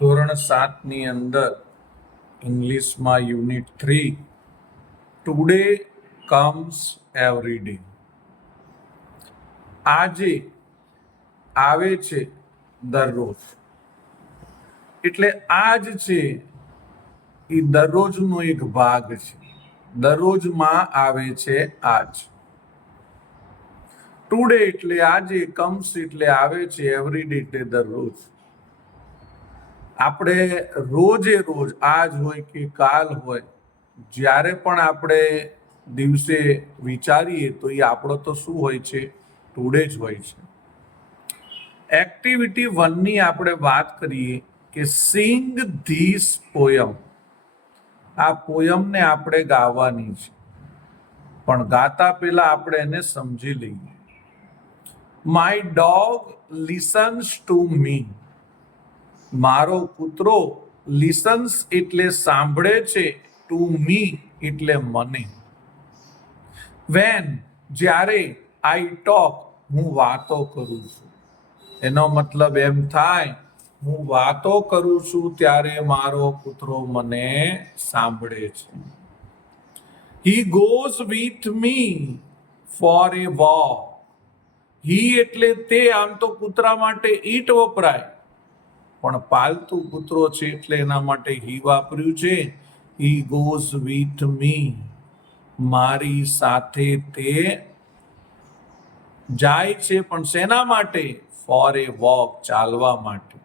ધોરણ 7ની અંદર ઇંગ્લિશમાં unit 3 today comes every day. આજે આવે છે દરરોજ. એટલે આજ છે એ દરરોજનો એક ભાગ છે. દરરોજમાં આવે છે આજ. ટુડે એટલે આજે, કમ્સ એટલે આવે છે, એવરી ડે એટલે દરરોજ. આપણે રોજે રોજ, આજ હોય કે કાલ હોય, જ્યારે પણ આપણે દિવસે વિચારીએ તો એ આપણો તો શું હોય છે? ટુડે જ હોય છે. એક્ટિવિટી 1ની આપણે વાત કરીએ કે સિંગ ધીસ પોયમ. આ પોયમને આપણે ગાવાની છે, પણ ગાતા પહેલા આપણે એને સમજી લઈએ. My dog listens to me. મારો કૂતરો લિસન્સ એટલે સાંભળે છે, ટુ મી એટલે મને. વેન જ્યારે, આઈ ટોક હું વાતો કરું છું. એનો મતલબ એમ થાય, હું વાતો કરું છું ત્યારે મારો કૂતરો મને સાંભળે છે. He goes with me for a walk. He એટલે તે, આમ તો કૂતરા માટે ઈટ વપરાય, પણ પાલતુ કૂતરો છે એટલે એના માટે હી વાપર્યું છે. હી ગોઝ વિથ મી. મારી સાથે તે જાય છે, પણ શેના માટે? ફોર એ વોક, ચાલવા માટે.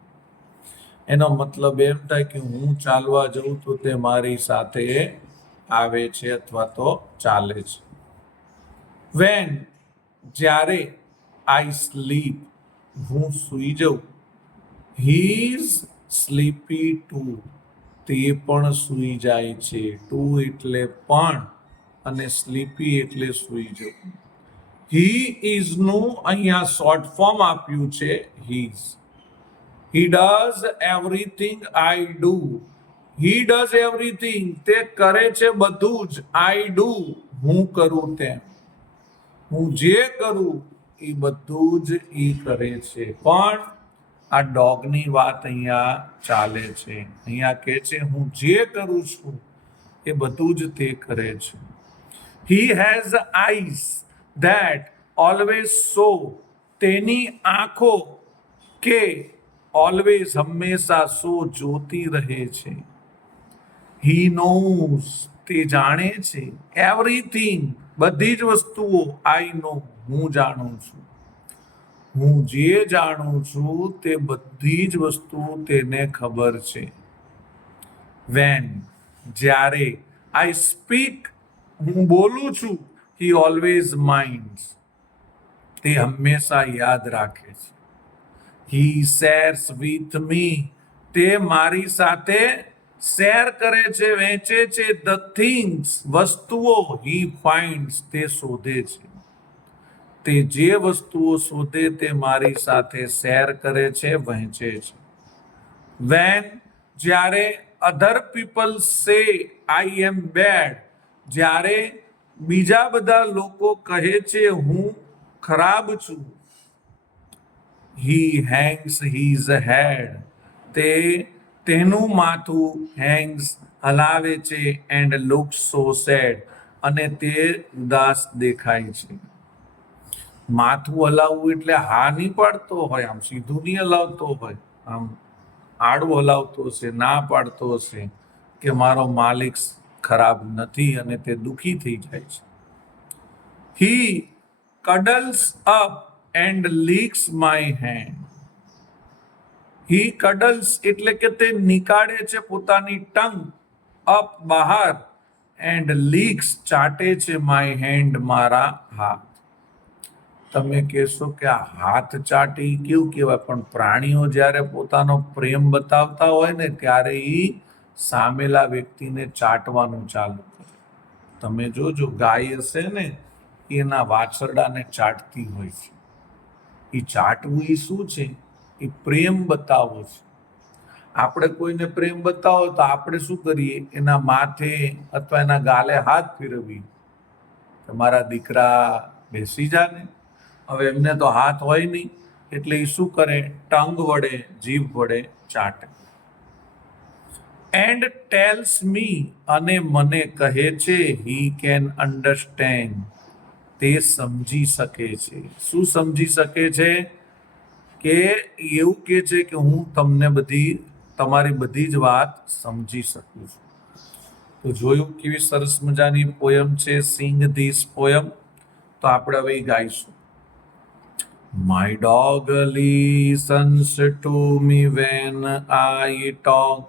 એનો મતલબ એમ થાય કે હું ચાલવા જઉં તો તે મારી સાથે આવે છે અથવા તો ચાલે છે. વેન જ્યારે, આઈ સ્લીપ હું સૂઈ જઉં. He is sleepy too. તે પણ સૂઈ જાય છે. ટુ એટલે પણ અને સ્લીપી એટલે સૂઈ જવું. હી ઇઝ નું અહીંયા શોર્ટ ફોર્મ આપ્યું છે his. He does everything I do. He does everything તે કરે છે બધું જ. આઈ ડુ હું કરું તેમ. હું જે કરું એ બધું જ ઈ કરે છે. પણ આ ડોગની વાત અહીંયા ચાલે છે. અહીંયા કહે છે હું જે કરું છું એ બધું જ તે કરે છે. He has eyes that always so. તેની આંખો કે ઓલવેઝ હંમેશા સો જોતી રહે છે. હી નોઝ તે જાણે છે. એવરીથિંગ બધી જ વસ્તુઓ. આઈ નો હું જાણું છું. હું જે જાણું છું તે બધી જ વસ્તુ તેને ખબર છે. વેન જ્યારે, આઈ સ્પીક હું બોલું છું. હી ઓલવેઝ માઇન્ડ્સ તે હંમેશા યાદ રાખે છે. હી શેર્સ વિથ મી તે મારી સાથે શેર કરે છે, વહેંચે છે. ધ થિંગ્સ વસ્તુઓ. હી ફાઇન્ડ્સ તે શોધે છે. તે જે વસ્તુઓ શોધે તે મારી સાથે શેર કરે છે, વહેંચે છે. વેન જ્યારે, અધર પીપલ સે આઈ એમ બેડ જ્યારે બીજા બધા લોકો કહે છે હું ખરાબ છું. હી હેંગ્સ હીઝ હેડ તે તેનું માથું હેંગ્સ હલાવે છે. એન્ડ લુક્સ સો સેડ અને તે ઉદાસ દેખાય છે. માથું હલાવવું એટલે હા નહીં પાડતો હોય, આમ સીધું નહીં હલાવતો હોય, આમ આડું હલાવતો હશે, ના પાડતો હશે કે મારો માલિક ખરાબ નથી, અને તે દુઃખી થઈ જાય છે. He cuddles up and licks my hand. He cuddles એટલે કે તે નીકાળે છે પોતાની ટંગ, અપ બહાર, એન્ડ લીક્સ ચાટે છે, માય હેન્ડ મારા હાથ. તમે કહેશો કે આ હાથ ચાટે એ કેવું કહેવાય? પણ પ્રાણીઓ જ્યારે પોતાનો પ્રેમ બતાવતા હોય ને ત્યારે એ સામેલા વ્યક્તિને ચાટવાનું ચાલુ કરે. તમે જોજો, ગાય હશે ને એના વાછરડાને ચાટતી હોય છે. એ ચાટવું એ શું છે? એ પ્રેમ બતાવો છે. આપણે કોઈને પ્રેમ બતાવો તો આપણે શું કરીએ? એના માથે અથવા એના ગાલે હાથ ફેરવીએ. તમારા દીકરા બેસી જા ને. હવે એમને તો હાથ હોય નહીં, એટલે એ શું કરે? ટંગ વડે, જીભ વડે ચાટે. એન્ડ ટેલ્સ મી, અને મને કહે છે, હી કેન અન્ડરસ્ટેન્ડ, તે સમજી શકે છે. શું સમજી શકે છે? કે એવું કે છે કે હું તમને તમારી બધી જ વાત સમજી શકું છું. તો જોયું કેવી સરસ મજાની પોયમ છે, સિંગ ધીસ પોયમ. તો આપણે હવે ગાઈશું. My dog listens to me when I talk.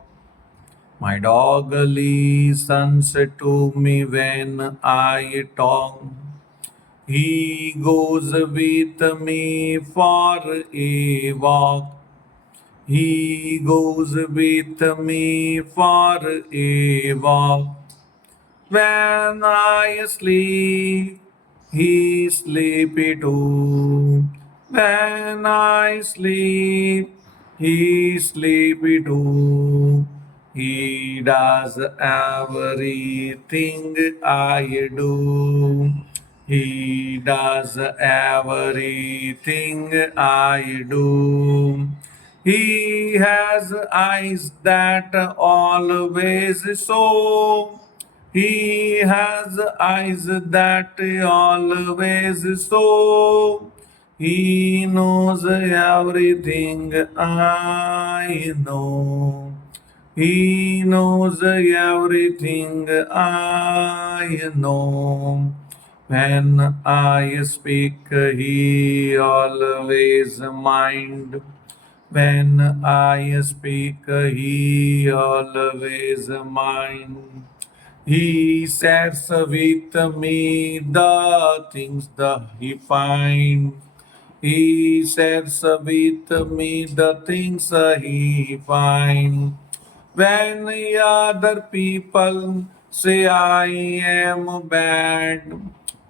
My dog listens to me when I talk. He goes with me for a walk. He goes with me for a walk. When I sleep, he sleepy too. When I sleep, he sleepy too. He does everything I do. He does everything I do. He has eyes that always show. He has eyes that always show. He knows everything I know. He knows everything I know. When I speak, he always mind. When I speak, he always mind. He shares with me the things that he finds. He shares with me the things he finds. When other people say I am bad,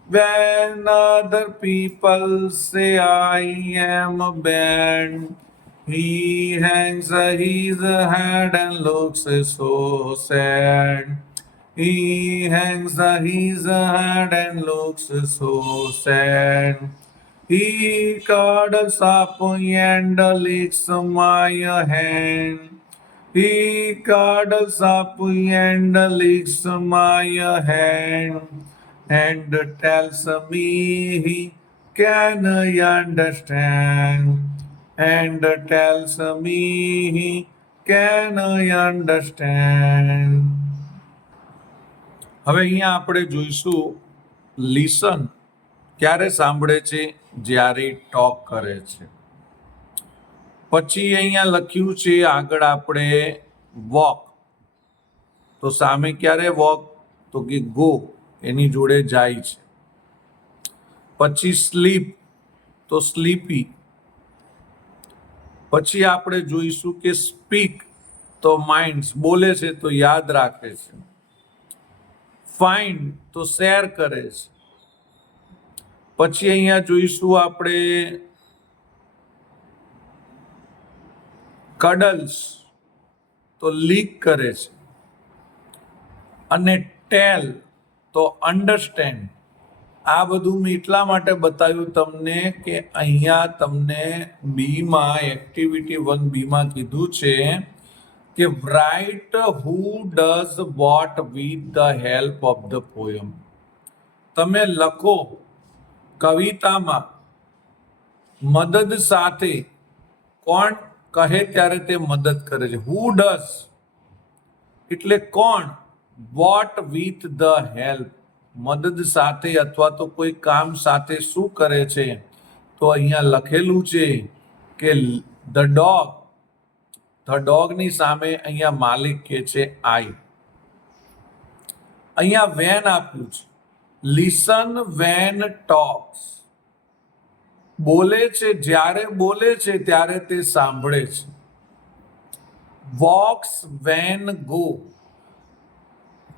when other people say I am bad, he hangs his head and looks so sad. He hangs his head and looks so sad. He cuddles up and licks my hand. He cuddles up and licks my hand and tells me he can understand. And tells me he can understand. હવે અહીંયા આપણે જોઈશું listen ક્યારે સાંભળે છે? જ્યારે talk કરે છે. પછી અહીંયા લખ્યું છે આગળ આપણે વોક, તો સામે ક્યારે વોક? તો કે ગો, એની જોડે જાય છે. પછી સ્લીપ, તો સ્લીપી. પછી આપણે જોઈશું કે સ્પીક, તો માઇન્ડ્સ, બોલે છે તો યાદ રાખે છે. ફાઇન્ડ, તો શેર કરે છે. પછી અહીંયા જોઈશું આપણે કડલ્સ, તો લીક કરે છે. અને ટેલ, તો અન્ડરસ્ટેન્ડ. આ બધું મેં એટલા માટે બતાવ્યું તમને કે અહીંયા તમને બીમાં એક્ટિવિટી 1B કીધું છે કે write who does what with the help of the poem. તમે લખો કવિતામાં મદદ સાથે, કોણ કહે ત્યારે તે મદદ કરે છે. હુ ડઝ એટલે કોણ, વોટ વિથ ધ હેલ્પ મદદ સાથે અથવા તો કોઈ કામ સાથે શું કરે છે? તો અહીંયા લખેલું છે કે ધ ડોગ. ધ ડોગની સામે અહીંયા માલિક કે છે આઈ. અહીંયા વેન આપ્યું છે. લિસન વેન ટોક્સ, બોલે છે જ્યારે બોલે છે ત્યારે તે સાંભળે છે. વોક્સ વેન ગો,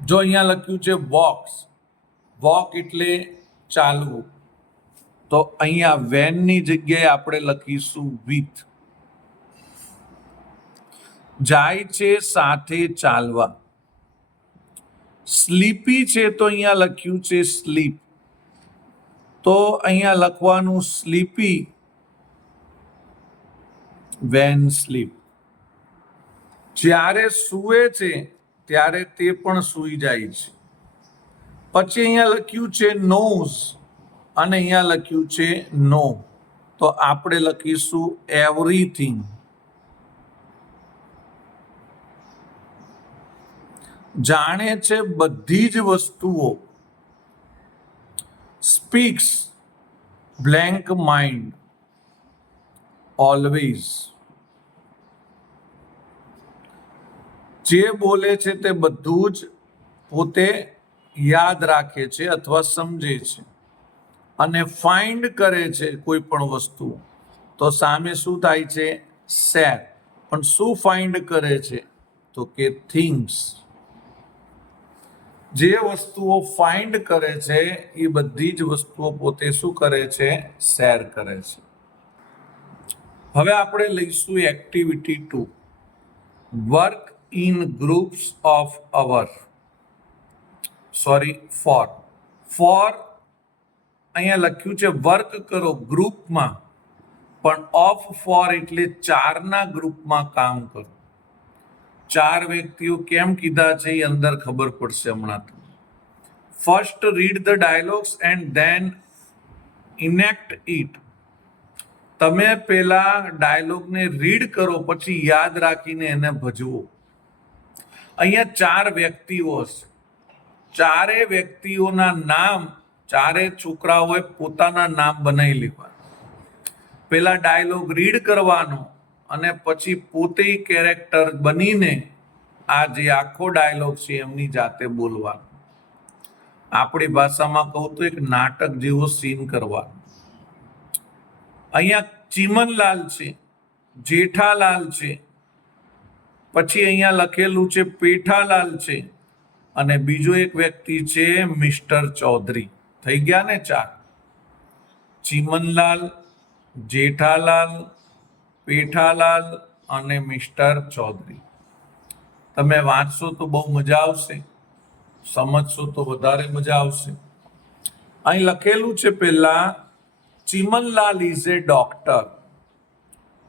જો અહીંયા લખ્યું છે વોક્સ, વોક એટલે ચાલવું, તો અહીંયા વેનની જગ્યાએ આપણે લખીશું વિથ. જાય છે સાથે ચાલવા. સ્લીપી છે તો અહીંયા લખ્યું છે સ્લીપ, તો અહીંયા લખવાનું સ્લીપી વેન સ્લીપ. જ્યારે સૂવે છે ત્યારે તે પણ સૂઈ જાય છે. પછી અહીંયા લખ્યું છે નોઝ અને અહીંયા લખ્યું છે નો, તો આપણે લખીશું એવરીથિંગ. જાણે છે બધી જ વસ્તુઓ. Speaks blank mind always. જે બોલે છે તે બધું જ પોતે યાદ રાખે છે અથવા સમજે છે. અને ફાઇન્ડ કરે છે કોઈ પણ વસ્તુ, તો સામે શું થાય છે? શેર. પણ શું ફાઇન્ડ કરે છે? તો કે થિંગ્સ. જે વસ્તુઓ ફાઇન્ડ કરે છે એ બધી જ વસ્તુઓ પોતે શું કરે છે? શેર કરે છે. હવે આપણે લઈશું activity 2, work in groups of our. Four અહીંયા લખ્યું છે વર્ક કરો ગ્રુપમાં, પણ ઓફ ફોર એટલે 4ના ગ્રુપમાં કામ કરો. 4 વ્યક્તિઓ કેમ કીધા છે એ અંદર ખબર પડશે હમણાં. First read the dialogues and then enact it. તમે પેલા ડાયલોગને રીડ કરો, પછી યાદ રાખીને એને ભજવો. અહીંયા 4 વ્યક્તિઓ છે. 4 વ્યક્તિઓના નામ 4 છોકરાઓએ પોતાના નામ બનાવી લેવા. પેલા ડાયલોગ રીડ કરવાનો અને પછી પોતે કેરેક્ટર બનીને આ જે આખો ડાયલોગ છે એમની જાતે બોલવાનો. આપણી ભાષામાં કહું તો એક નાટક જેવો સીન કરવાનો. અહીંયા ચીમનલાલ છે, જેઠાલાલ છે, પછી અહીંયા લખેલું છે પેઠાલાલ છે, અને બીજો એક વ્યક્તિ છે મિસ્ટર ચૌધરી. થઈ ગયા ને 4. ચીમનલાલ, જેઠાલાલ, પેઠાલાલ અને મિસ્ટર ચૌધરી. તમે વાંચશો તો બહુ મજા આવશે, સમજશો તો વધારે મજા આવશે. અહીં લખેલું છે પહેલા, Chimanlal is a doctor.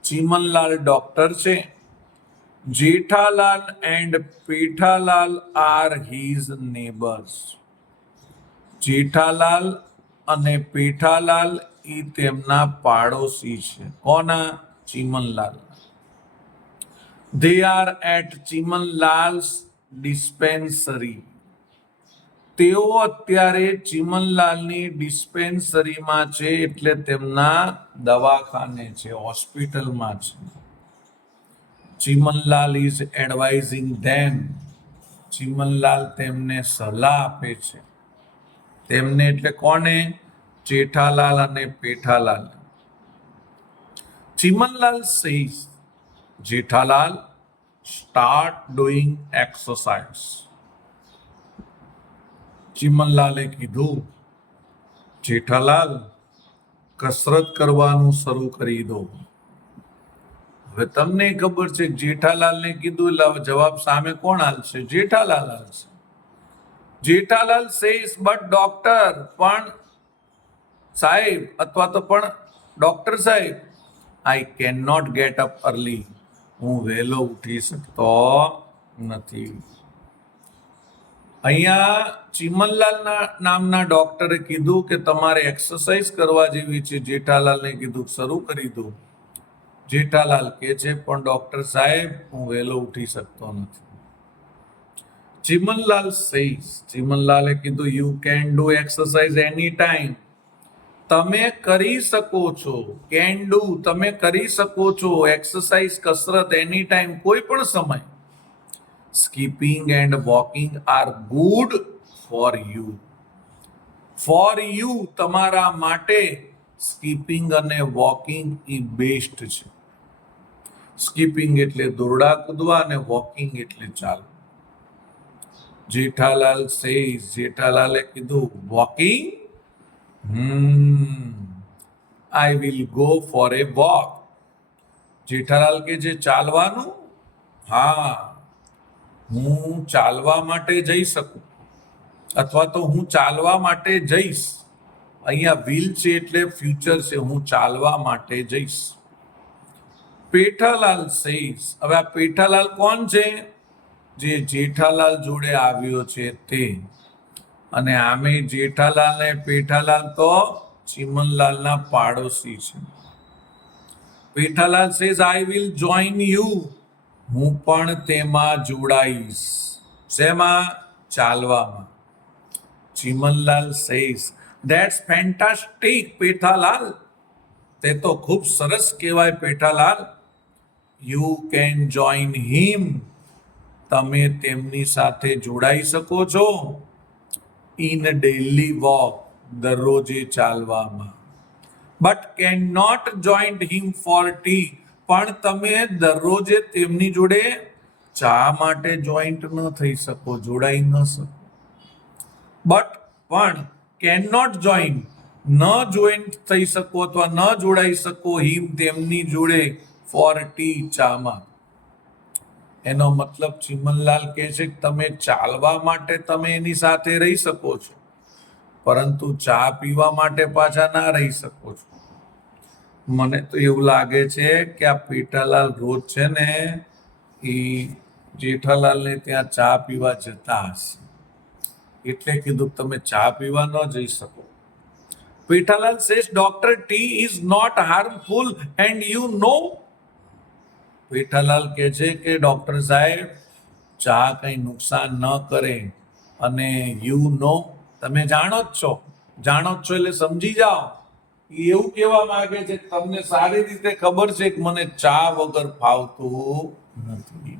Chimanlal doctor છે. Jethalal and Pethalal are his neighbours. Jethalal અને પેઠાલાલ એ તેમના પાડોશી છે. કોના? Chimanlal. They are at Chimanlal's dispensary. તેઓ અત્યારે ચીમનલાલની ડિસ્પેન્સરીમાં છે, એટલે તેમના દવાખાને છે, હોસ્પિટલમાં છે. Chimanlal is advising them. Chimanlal તેમને સલાહ આપે છે. તેમને એટલે કોને? જેઠાલાલ અને Pethalal. Chimanlal says, Jethalal start doing exercise. ચીમનલાલે કીધું, જેઠાલાલ કસરત કરવાનું શરૂ કરી દો. હવે તમને ખબર છે જેઠાલાલને કીધું એટલે હવે જવાબ સામે કોણ હાલશે? જેઠાલાલ હાલશે. જેઠાલાલ સેઝ બટ ડોક્ટર, પણ સાહેબ અથવા તો પણ ડોક્ટર સાહેબ, I can not get up early. હું વહેલો ઉઠી શકતો નથી. અહીંયા ચીમનલાલના નામના ડોક્ટરે કીધું કે તમારે એક્સરસાઇઝ કરવા જેવી છે. જેઠાલાલને કીધું શરૂ કરી દો. જેઠાલાલ કે છે પણ ડોક્ટર સાહેબ હું વહેલો ઉઠી શકતો નથી. ચીમનલાલ સેઝ, ચીમનલાલે કીધું you can do exercise any time. તમે કરી શકો છો. કેન ડુ, તમે કરી શકો છો એક્સરસાઇઝ, કસરત એની ટાઈમ, કોઈ પણ સમય. Skipping and walking are good for you. For you, તમારા માટે સ્કીપિંગ અને વોકિંગ એ બેસ્ટ છે. સ્કીપિંગ એટલે દોરડા કૂદવા અને વોકિંગ એટલે ચાલવું. જેઠાલાલ સેઝ, જેઠાલાલે કીધું walking, I will go for a walk. Jethalal કે જે ચાલવાનું, હા હું ચાલવા માટે જઈ શકું, અથવા તો હું ચાલવા માટે જઈશ. અહીંયા વિલ છે એટલે ફ્યુચર છે, હું ચાલવા માટે જઈશ. પેઠાલાલ સેઝ, હવે આ પેઠાલાલ કોણ છે? જે જેઠાલાલ જોડે આવ્યો છે તે. અને આમે જેઠાલાલ ને પેઠાલાલ તો ચીમનલાલના પાડોશી છે. Pethalal says I will join you, હું પણ તેમાં જોડાઈશ. શેમાં? ચાલવામાં. Chimanlal says that's fantastic Pethalal, તે તો ખૂબ સરસ કહેવાય પેઠાલાલ. યુ કેન જોઈન હિમ, તમે તેમની સાથે જોડાઈ શકો છો. ઇન ડેલી વોક, દરરોજે ચાલવામાં. But can not join him for tea, પણ તમે દરરોજે તેમની જોડે ચા માટે જોઈન્ટ ન થઈ શકો, જોડાઈ ન શકો. બટ પણ કેન નોટ જોઈન, ન જોઈન્ટ થઈ શકો અથવા ન જોડાઈ શકો હિમ, તેમની જોડે ફોર ટી, ચામાં. એનો મતલબ ચીમનલાલ કહે છે કે તમે ચાલવા માટે તમે એની સાથે રહી શકો છો, પરંતુ ચા પીવા માટે પાછા ના રહી શકો છો. મને તો એવું લાગે છે કે આ પેઠાલાલ રોજ છે ને એ જેઠાલાલને ત્યાં ચા પીવા જતા હશે, એટલે કીધું તમે ચા પીવા ન જઈ શકો. Pethalal says doctor tea is not harmful and you know. Pethalal કહે છે કે ડોક્ટર સાહેબ, ચા કઈ નુકસાન ન કરે, અને યુ નો, તમે જાણો જ છો. જાણો જ છો એટલે સમજી જાઓ. એવું કહેવા માંગે છે તમને સારી રીતે ખબર છે કે મને ચા વગર ફાવતું નથી.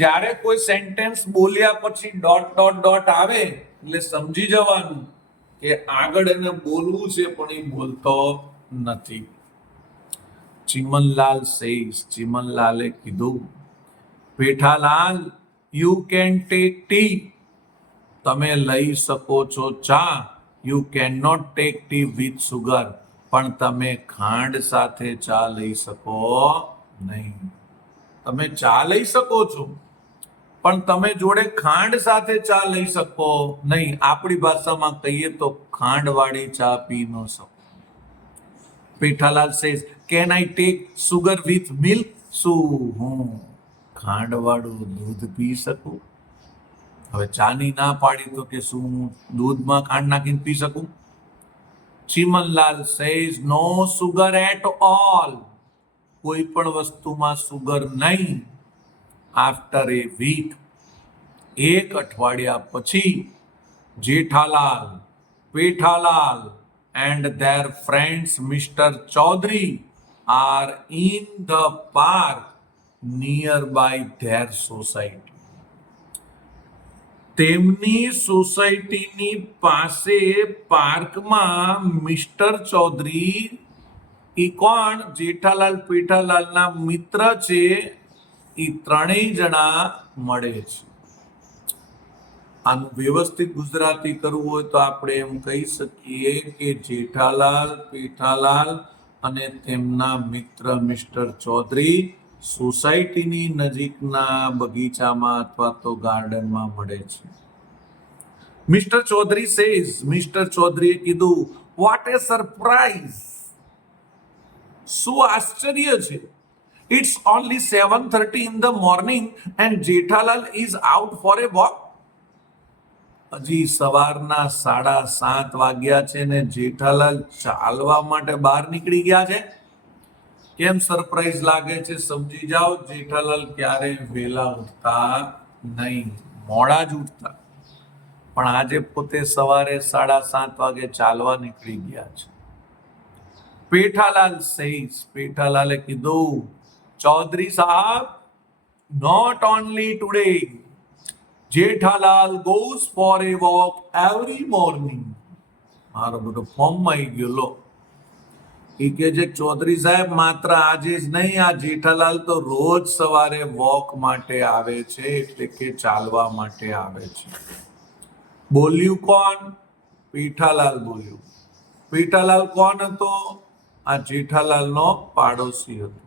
જ્યારે કોઈ સેન્ટેન્સ બોલ્યા પછી ડોટ ડોટ ડોટ આવે એટલે સમજી જવાનું કે આગળ એને બોલવું છે પણ એ બોલતો નથી. ચીમનલાલ સેઝ, ચીમનલાલે કીધું, Pethalal you can take tea, તમે લઈ શકો છો ચા. You can not take tea with sugar, પણ તમે ખાંડ સાથે ચા લઈ શકો નહીં. તમે ચા લઈ શકો છો, પણ તમે જોડે ખાંડ સાથે ચા લઈ શકો નહીં. આપણી ભાષામાં કહીએ તો ખાંડવાળી ચા પી ન શકો. Pethalal says can I take sugar with milk, શું હું ખાંડવાળું દૂધ પી શકું? હવે ચાની ના પાડી તો કે શું હું દૂધમાં ખાંડ નાખીને પી શકું? Chimanlal says no sugar at all, કોઈ પણ વસ્તુમાં સુગર નહીં. આફ્ટર એ વીક, એક અઠવાડિયા પછી, Jethalal, Pethalal and their friends Mr. Chaudhary are in the park nearby their society. તેમની સોસાયટીની પાસે પાર્કમાં મિસ્ટર ચૌધરી, ઈ કોણ? જેઠાલાલ પેઠાલાલના મિત્ર છે. એ ત્રણેય જણા મળે છે. આનું વ્યવસ્થિત ગુજરાતી કરવું હોય તો આપણે એમ કહી શકીએ કે જેઠાલાલ, પેઠાલાલ અને તેમના મિત્ર મિસ્ટર ચૌધરી સોસાયટીની નજીકના બગીચામાં અથવા તો ગાર્ડનમાં મળે છે. મિસ્ટર ચૌધરી સેઝ, મિસ્ટર ચૌધરીએ કીધું, વોટ એ સરપ્રાઈઝ, શું આશ્ચર્ય છે. It's only 7:30 in the morning and Jethalal is out for a walk. હજી સવારના 7:30 વાગ્યા છે ને જેઠાલાલ ચાલવા માટે બહાર નીકળી ગયા છે. કેમ સરપ્રાઈઝ લાગે છે? સમજી જાઓ, જેઠાલાલ ક્યારે વહેલા ઉઠતા નહીં, મોડા જ ઉઠતા. પણ આજે પોતે સવારે 7:30 વાગે ચાલવા નીકળી ગયા છે. પેઠાલાલ સેઝ, પેઠાલાલે કીધું, ચૌધરી સાહેબ, not only today, Jethalal goes for a walk every morning. મારો બધો ફોર્મમાં આવી ગયો લો. એ કે છે ચૌધરી સાહેબ, માત્ર આજે જ નહીં, આ જેઠાલાલ તો રોજ સવારે વોક માટે આવે છે, એટલે કે ચાલવા માટે આવે છે. બોલ્યું કોણ? પેઠાલાલ બોલ્યું. પેઠાલાલ કોણ હતો? આ જેઠાલાલનો પાડોશી હતો.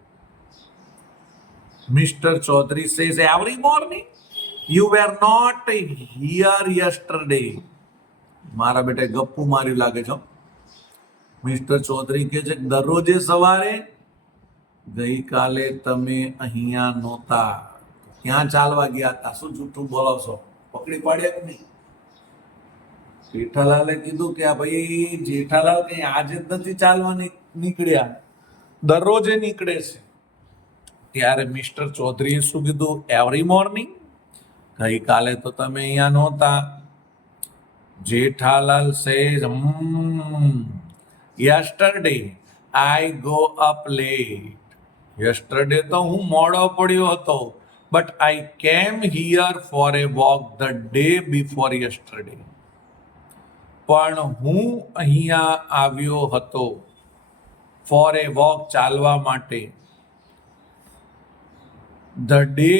Mister Chaudhary says, every morning, you were not here yesterday. મારા બેટા ગપ્પુ માર્યું લાગે છે. મિસ્ટર ચૌધરી કહે છે દરરોજે સવારે ગઈકાલે તમે અહીંયા નહોતા, ક્યાં ચાલવા ગયા હતા? શું જૂઠું બોલો છો? પકડી પાડ્યા કે નહીં? જેઠાલાલે કીધું કે આ ભાઈ જેઠાલાલ કઈ આજે જ નથી ચાલવા નીકળ્યા, દરરોજે નીકળે છે. ત્યારે મિસ્ટર ચૌધરીએ શું કીધું? Every morning. ગઈકાલે તો તમે અહીંયા નહોતા. Jethalal says yesterday I go up late. Yesterday તો હું મોડો પડ્યો હતો, but I came here for a walk the day before yesterday. પણ હું અહીંયા આવ્યો હતો ફોર એ વોક, ચાલવા માટે, ધ ડે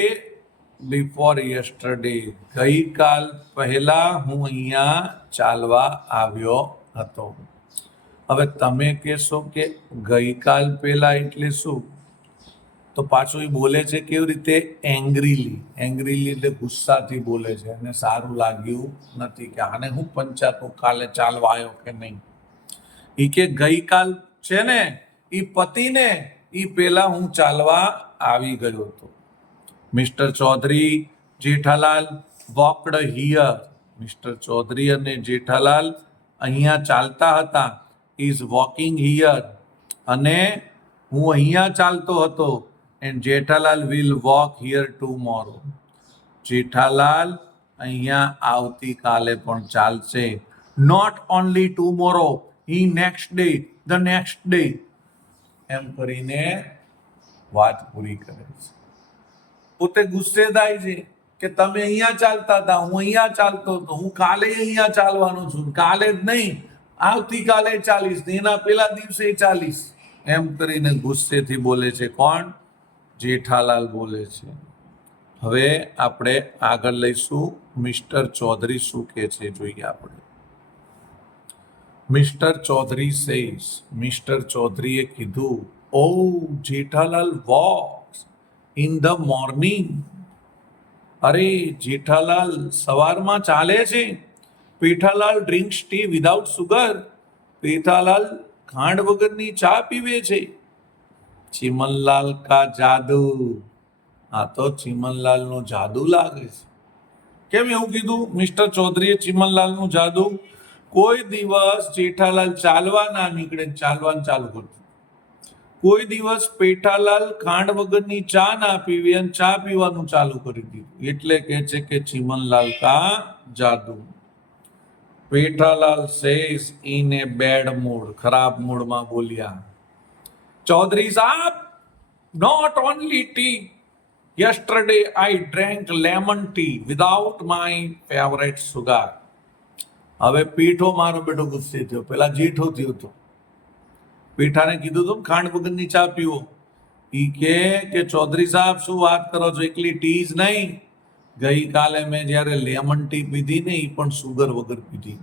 બિફોર યસ્ટરડે, ગઈકાલ પહેલા હું અહીંયા ચાલવા આવ્યો હતો. હવે તમે કહેશો કે ગઈકાલ પહેલા એટલે શું? તો પાછું એ બોલે છે કેવી રીતે? એંગ્રીલી. એંગ્રીલી એટલે ગુસ્સાથી બોલે છે, અને સારું લાગ્યું નથી કે આને હું પંચાયત કાલે ચાલવા આવ્યો કે નહીં. એ કે ગઈકાલ છે ને એ પતિને એ પહેલા હું ચાલવા આવી ગયો હતો. Mister Chaudhary Jethalal walked here. Mister Chaudhary અને જેઠાલાલ અહીંયા ચાલતા હતા. ઇઝ વોકિંગ હિયર, અને હું અહીંયા ચાલતો હતો. And Jethalal will walk here tomorrow. Jethalal અહીંયા આવતીકાલે પણ ચાલશે. Not only tomorrow, he next day, the next day. એમ કરીને વાત પૂરી કરે છે. પોતે ગુસ્સે થાય છે કે તમે અહીંયા ચાલતા હતા, હું અહીંયા ચાલતો હતો, હું કાલે અહીંયા ચાલવાનો છું, કાલે જ નહીં આવતીકાલે ચાલીશ, એના પેલા દિવસે ચાલીશ. એમ કરીને ગુસ્સેથી બોલે છે. કોણ? જેઠાલાલ બોલે છે. હવે આપણે આગળ લઈશું. મિસ્ટર ચૌધરી શું કહે છે જોઈએ આપણે. મિસ્ટર ચૌધરી સેઝ, મિસ્ટર ચૌધરીએ કીધું, oh Jethalal walks in the morning. અરે જેઠાલાલ સવારમાં ચાલે છે. Pethalal drinks tea without sugar. Pethalal ખાંડ વગરની ચા પીવે છે. ચીમનલાલ કા જાદુ. આ તો ચીમનલાલનું જાદુ લાગે છે. કેમ એવું કીધું મિસ્ટર ચૌધરીએ? ચીમનલાલનું જાદુ. કોઈ દિવસ જેઠાલાલ ચાલવા ના નીકળે, ચાલવાનું ચાલુ કરતું. કોઈ દિવસ પેઠાલાલ ખાંડ વગરની ચા ના પીવે અને ચા પીવાનું ચાલુ કરી દીધું. એટલે કે છે કે ચીમનલાલ કા જાદુ. Pethalal says in a bad mood. ખરાબ મૂડમાં બોલ્યા. ચૌધરી સાહેબ, not only tea. Yesterday I drank lemon tea without my favourite sugar. હવે પીઠો મારો બેટો ગુસ્સે થયો. પેલા જેઠો થયો હતો. પીઠાને કીધું હતું ખાંડ વગરની ચા પીવો. ઈ કે ચૌધરી સાહેબ શું વાત કરો છો? એકલી ટી જ નહીં, ગઈકાલે મેં જ્યારે લેમન ટી પીધી ને એ પણ સુગર વગર પીધી.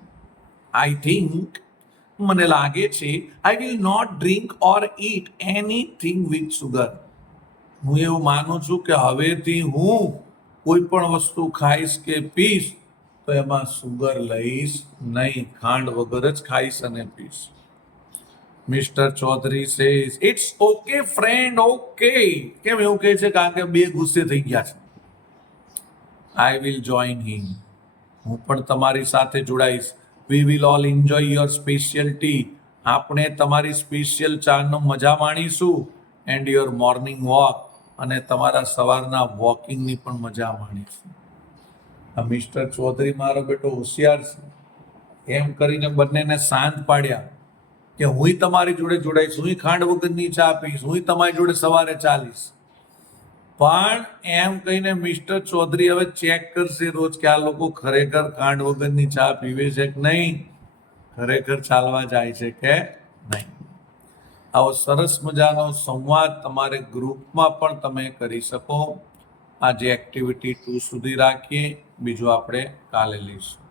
આઈ થિંક, મને લાગે છે, I will not drink or eat anything with sugar. હું એવું માનું છું કે હવેથી હું કોઈ પણ વસ્તુ ખાઈશ કે પીશ તો એમાં સુગર લઈશ નહીં, ખાંડ વગર જ ખાઈશ અને પીશ. Mister Chaudhary says it's okay friend, okay. કેમ એવું કહે છે? કારણ કે બે ગુસ્સે થઈ ગયા છે. I will join him. હું પણ તમારી સાથે જોડાઈશ. We will all enjoy your special tea. આપણે તમારી સ્પેશિયલ ચાનો મજા માણીશું. એન્ડ યોર મોર્નિંગ વોક, અને તમારા સવારના વોકિંગની પણ મજા માણીશું. આ મિસ્ટર ચૌધરી મારો બેટો હોશિયાર છે. એમ કરીને બંનેને શાંત પાડ્યા કે હું તમારી જોડે જોડાઈશ, હું ખાંડ વગરની ચા પીશ, હું તમારી જોડે સવારે ચાલીશ. પણ એમ કહીને મિસ્ટર ચૌધરી હવે ચેક કરશે રોજ કે આ લોકો ખરેખર ખાંડ વગરની ચા પીવે છે કે નહીં, ખરેખર ચાલવા જાય છે કે નહીં. આવો સરસ મજાનો સંવાદ તમારે ગ્રુપમાં પણ તમે કરી શકો. આજે એક્ટિવિટી 2 સુધી રાખીએ, બીજું આપણે કાલે લઈશું.